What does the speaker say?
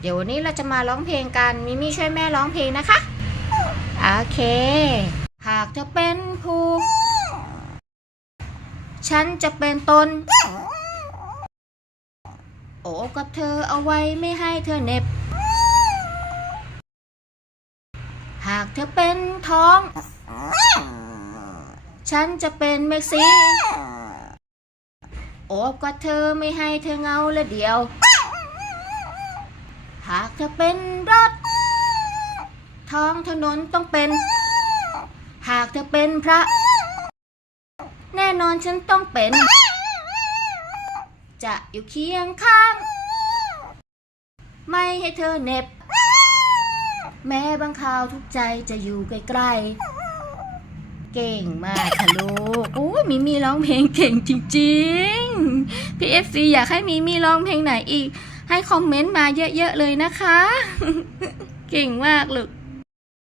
เดี๋ยววันนี้เราจะมาร้องเพลงกันมิมี่ช่วยแม่ร้องเพลงนะคะ โอเค หากเธอเป็นผู้ฉันจะเป็นตน โอบกับเธอเอาไว้ไม่ให้เธอเหน็บ หากเธอเป็นท้อง ฉันจะเป็นเมกซีโอบกับเธอไม่ให้เธอเงาและเดียว หากเธอเป็นรถ ท้องถนนต้องเป็น หากเธอเป็นพระ แน่นอนฉันต้องเป็น จะอยู่เคียงข้าง ไม่ให้เธอเหน็บ แม้บางคราวทุกใจจะอยู่ใกล้ๆ เก่งมากค่ะลูกโอ้ยมิมีร้องเพลงเก่งจริงๆ พี่เอฟซีอยากให้มิมีร้องเพลงไหนอีก ให้คอมเมนต์มาเยอะๆเลยนะคะ เก่งมากลูก